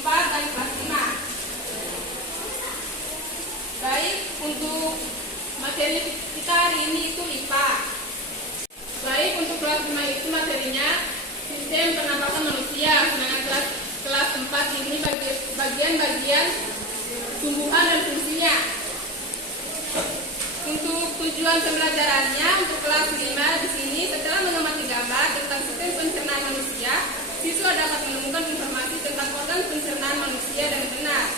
4 dan kelas 5. Baik, untuk materi kita hari ini itu IPA. Baik, untuk kelas 5 itu materinya sistem pernapasan manusia, sedangkan kelas 4 ini bagian-bagian tumbuhan dan fungsinya. Untuk tujuan pembelajarannya, untuk kelas 5 di sini setelah mengamati gambar tentang sistem pencernaan manusia, siswa dapat menemukan informasi tentang organ pencernaan manusia dan benar.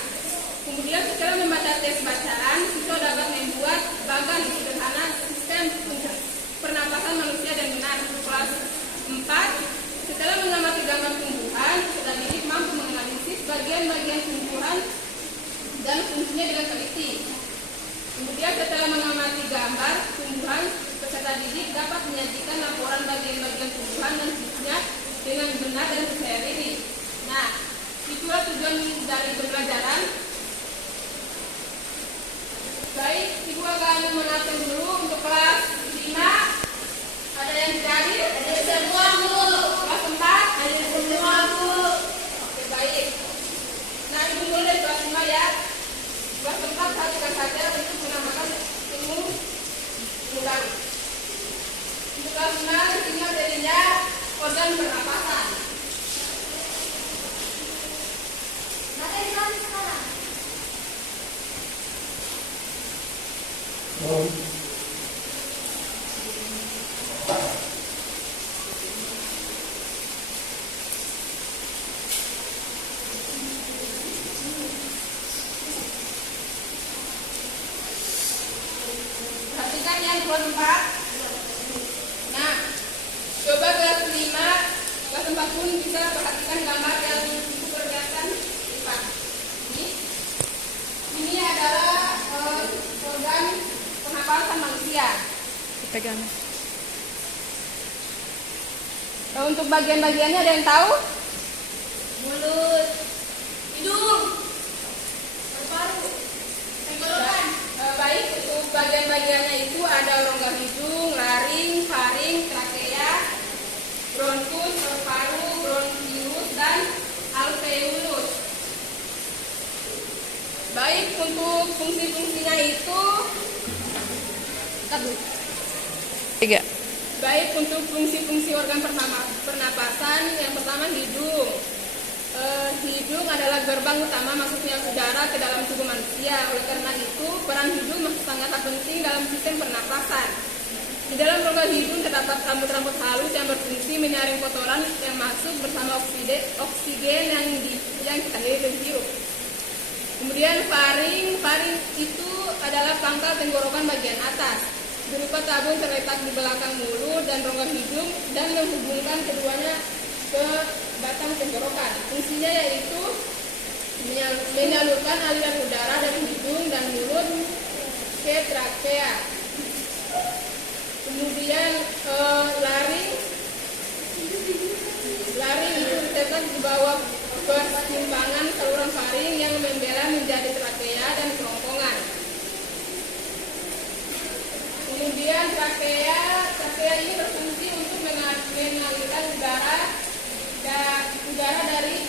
Kemudian setelah membaca tes bacaan, siswa dapat membuat bagan sederhana sistem pernapasan manusia dan benar. Untuk kelas 4, setelah mengamati gambar tumbuhan, peserta didik mampu menganalisis bagian-bagian tumbuhan dan fungsinya dengan teliti. Kemudian setelah mengamati gambar tumbuhan, peserta didik dapat menyajikan laporan bagian-bagian tumbuhan dan fungsinya dengan benar dan percaya diri. Nah, itulah tujuan dari pembelajaran. Baik, Ibu akan mengatur dulu untuk kelas 5. Ada yang tidak hadir? Ada semua, Bu. Kelas 4? Ada semua, Bu. Oke, baik. Nah, Ibu mulai dari kelas 5 ya. Kelas 4 perhatikan saja untuk menambahkan ilmu ulang. Untuk kelas 5 ini materinya organ pernapasan. Materi kami sekarang. Perhatikan yang kelas 4. Nah, coba kelas 5, kelas 4 pun bisa perhatikan gambar yang diperlihatkan di depan. Ini adalah organ pernapasan manusia. Pegang. Untuk bagian-bagiannya ada yang tahu? Mulut, hidung, paru-paru, tenggorokan. Baik, untuk bagian-bagiannya itu ada rongga hidung, laring, faring, trakea, bronkus, paru, bronkius, dan alveolus. Baik, untuk fungsi-fungsinya itu 3. baik, untuk fungsi-fungsi organ pernapasan, yang pertama hidung. Hidung adalah gerbang utama masuknya udara ke dalam tubuh manusia. Oleh karena itu, peran hidung sangatlah penting dalam sistem pernapasan. Di dalam rongga hidung terdapat rambut-rambut halus yang berfungsi menyaring kotoran yang masuk bersama oksigen yang kita hirup. Kemudian faring itu adalah pangkal tenggorokan bagian atas, berupa tabung terletak di belakang mulut dan rongga hidung dan menghubungkan keduanya ke batang tenggorokan. Fungsinya yaitu menyalurkan aliran udara dari hidung dan mulut ke trakea. Kemudian laring itu terletak di bawah persimpangan saluran faring yang membela menjadi trakea dan kerongkongan. Kemudian trakea ini berfungsi untuk mengalirkan udara dari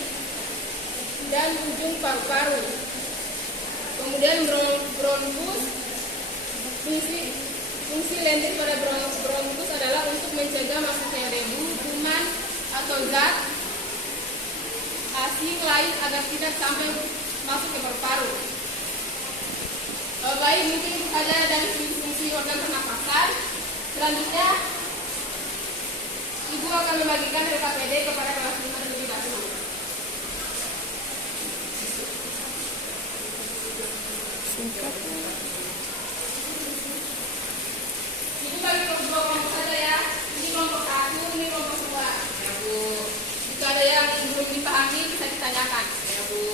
dan ujung paru-paru. Kemudian bronkus, fungsi lendir pada bronkus adalah untuk mencegah masuknya debu, kuman, atau zat asing lain agar tidak sampai masuk ke paru-paru. Baik, mungkin itu saja dari fungsi organ pernapasan. Selanjutnya, Ibu akan membagikan RKPD kepada kelas 5 terlebih dahulu. Singkat. Ibu bagi kelompok saja ya. Ini kelompok 1, ini kelompok 2. Ya, Bu. Jika ada yang belum dipahami bisa ditanyakan. Ya, Bu.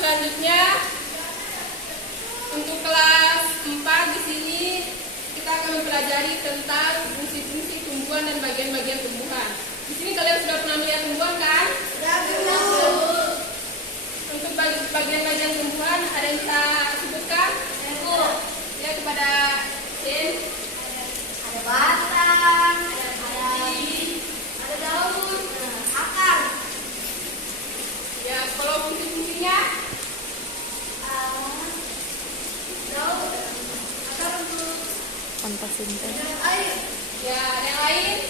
Selanjutnya, untuk kelas 4 di sini kita akan mempelajari tentang fungsi-fungsi tumbuhan dan bagian-bagian tumbuhan. Di sini kalian sudah pernah melihat tumbuhan kan? Sudah. Untuk bagian-bagian tumbuhan ada yang bisa sebutkan? Ya, kepada Jen. Ada batang, ada daun, akar. Ya, Punten. Ya, ada yang lain?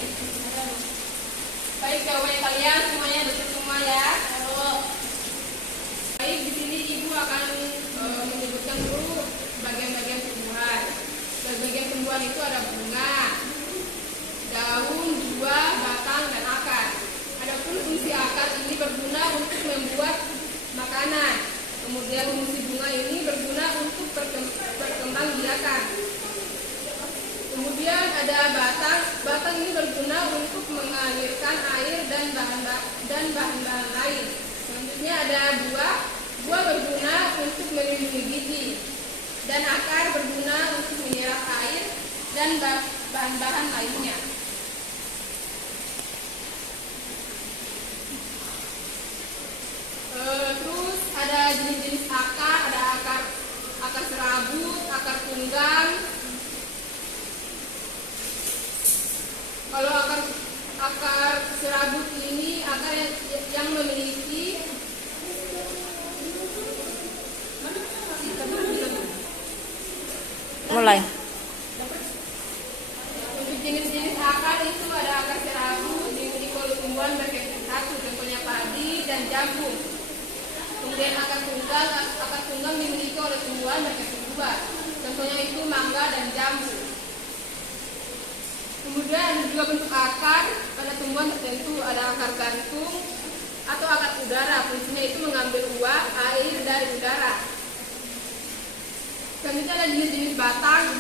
Baik, jawabannya kalian semuanya betul semua ya. Baik, di sini ibu akan menyebutkan dulu bagian-bagian tumbuhan. Bagian tumbuhan itu ada bunga, daun, buah, batang, dan akar. Adapun fungsi akar ini berguna untuk membuat makanan. Kemudian fungsi bunga ini berguna untuk berkembang biakan. Kemudian ada batang. Batang ini berguna untuk mengalirkan air dan bahan-bahan lain. Selanjutnya ada buah. Buah berguna untuk melindungi biji. Dan akar berguna untuk menyerap air dan bahan-bahan lainnya. Terus ada jenis-jenis akar. Ada akar serabut, akar tunggang. Kalau akar serabut ini akar yang memiliki Mulai. untuk jenis-jenis akar itu ada akar serabut di tumbuhan berkaitan satu, contohnya padi dan jagung. Kemudian akar tunggang dimiliki oleh tumbuhan berkaitan dua, contohnya itu mangga dan jambu. Kemudian ada juga bentuk akar pada tumbuhan tertentu, ada akar gantung atau akar udara. Fungsinya itu mengambil uap, air dari udara. Selanjutnya ada jenis-jenis batang.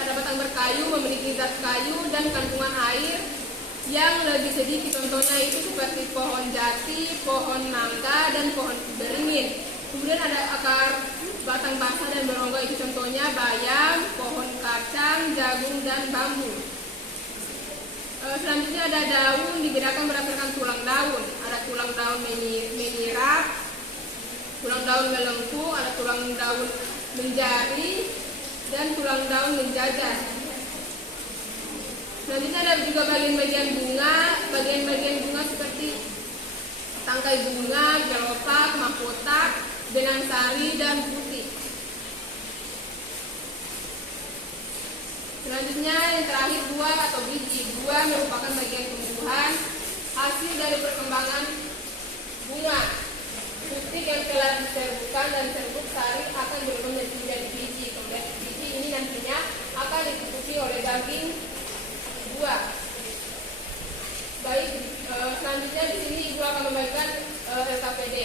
Ada batang berkayu, memiliki zat kayu dan kandungan air yang lebih sedikit. Contohnya itu seperti pohon jati, pohon nangka, dan pohon beringin. Kemudian ada akar batang basah dan berongga, itu contohnya bayam, pohon kacang, jagung, dan bambu. Selanjutnya ada daun, dibedakan berdasarkan tulang daun. Ada tulang daun menyirap, tulang daun melengkung, ada tulang daun menjari, dan tulang daun menjajar. Selanjutnya ada juga bagian-bagian bunga. Bagian-bagian bunga seperti tangkai bunga, gelopak, mahkota, benang sari, dan putih. Selanjutnya yang terakhir buah atau biji. Buah merupakan bagian tumbuhan hasil dari perkembangan bunga. Putik yang telah diserbukan dan serbuk sari akan berubah menjadi biji. Kemudian biji ini nantinya akan ditutupi oleh daging buah. Baik, selanjutnya di sini ibu akan membagikan LKPD.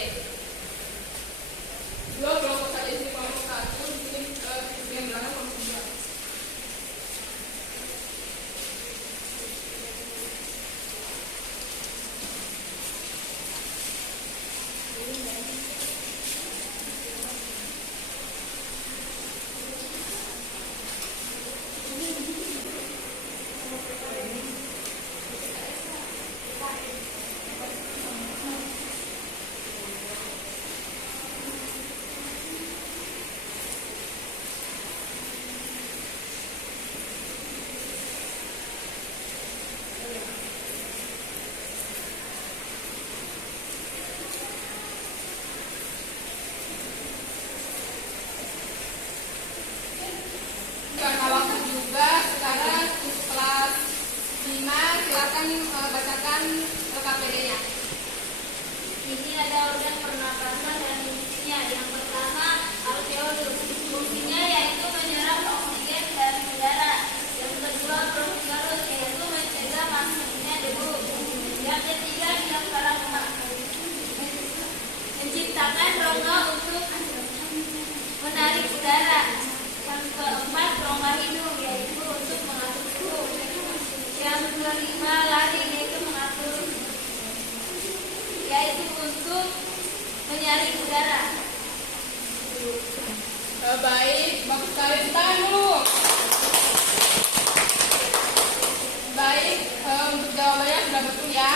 Dua kelompok saja, di sini kelompok satu, di sini yang belakang kelompok dua. Karena waktu juga, sekarang untuk kelas 5 silakan bacakan LKPD-nya. Ini ada organ pernapasan dan fungsinya. Yang pertama, alveolus. Fungsinya yaitu menyerap oksigen dari udara. Yang kedua, bronkiolus, yaitu mencegah masuknya debu. Yang ketiga, diafragma, menciptakan rongga untuk menarik udara. Yang keempat, rongga hidung, yaitu untuk mengatur suhu. Yang kelima, laring, yaitu mengatur, yaitu untuk menyaring udara. Baik, bagus sekali. Tangan dulu. Baik, untuk jawabannya sudah betul ya.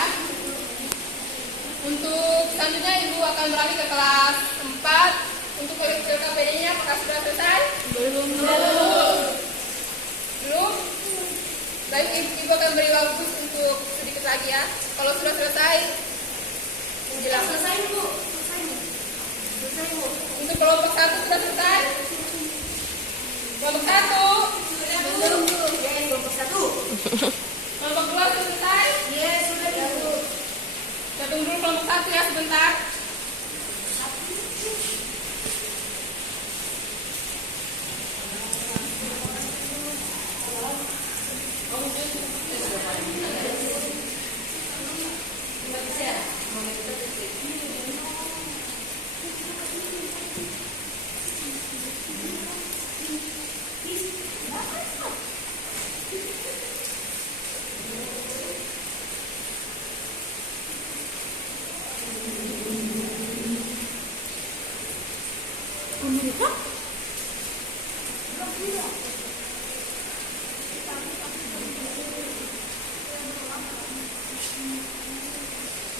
Untuk selanjutnya ibu akan beralih ke kelas 4. Untuk LKPD-nya apakah sudah selesai? Belum. Baik, ibu akan beri waktu untuk sedikit lagi ya. Kalau sudah selesai, menjelaskan. Selesai bu. Untuk kelompok 1 sudah selesai? Kelompok 1 sudah bu. Kelompok 1. Kelompok 2 sudah selesai? Yes, sudah Bu. Kita tunggu dulu kelompok 1 ya sebentar.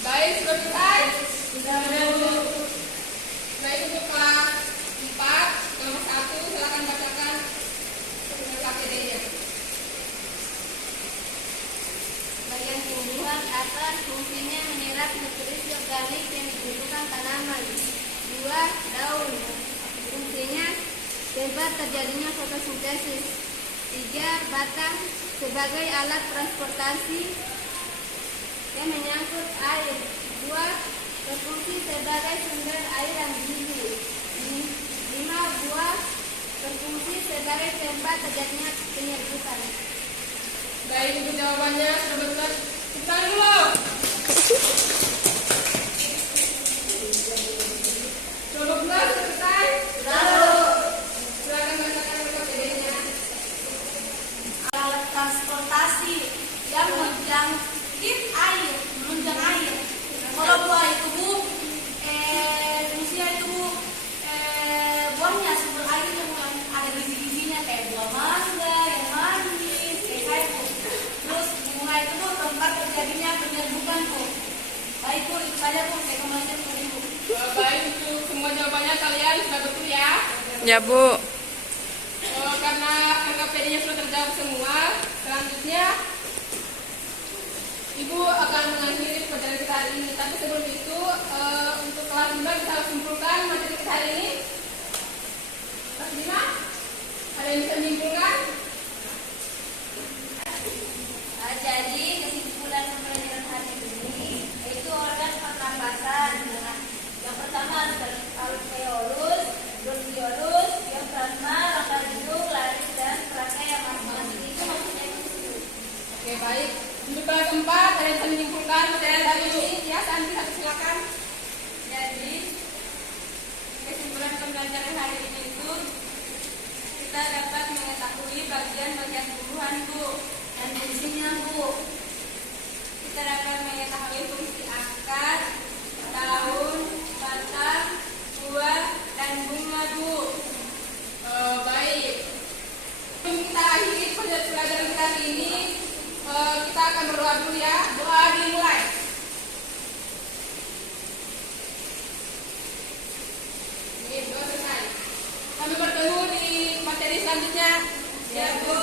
Baik, sudah selesai? Sudah. Baik, untuk kelas 4, kelompok 1, silakan bacakan KPD-nya. Bagian tumbuhan atas fungsinya menyerap nutrisi organik yang dibutuhkan tanaman. 2. Daun. Fungsinya tempat terjadinya fotosintesis. 3. Batang sebagai alat transportasi yang menyangkut air. 2. Berfungsi sebagai sumber air yang dihidup. 5. Buah berfungsi sebagai tempat terjadinya penyerbukan. Baik, untuk jawabannya sudah betul. Kita dulu. Kelompok 2 sudah selesai? Sudah. Silakan bacakan KPD-nya. Alat transportasi yang menjangkit air, menunjang air. Kalau buah itu Bu, fungsinya itu Bu, buahnya sumber air yang ada di gizinya kayak buah mangga yang manis, kayak Bu. Terus bunga itu Bu tempat terjadinya penyerbukan Bu. Baik Bu, itu saja Bu, saya kembalikan ke Ibu. Baik, untuk semua jawabannya kalian sudah betul ya. Ya, Bu. Karena KPD-nya sudah terjawab semua, selanjutnya Ibu akan mengakhiri pelajaran kita hari ini. Tapi sebelum itu, untuk kelas 5 bisa simpulkan materi kita hari ini. Kelas 5, ada yang bisa menyimpulkan? Jadi kesimpulan pembelajaran hari ini yaitu organ pernapasan. Yang pertama alveolus, bronkiolus, diafragma, rongga hidung, laris dan trachea masing-masing itu maksudnya itu. Oke, baik. Untuk kelas 4, ada yang bisa menyimpulkan materi hari ini? Ya, Sandi, silakan. Jadi kesimpulan pembelajaran hari ini itu kita dapat mengetahui bagian-bagian tumbuhan Bu dan fungsinya Bu. Kita dapat mengetahui fungsi akar, daun, batang, buah, dan bunga Bu. Baik. Sebelum kita akhiri pelajaran kita hari ini, kita akan berdoa dulu ya. Doa dimulai. Ini doa selesai. Kami bertemu di materi selanjutnya. Ya Bu.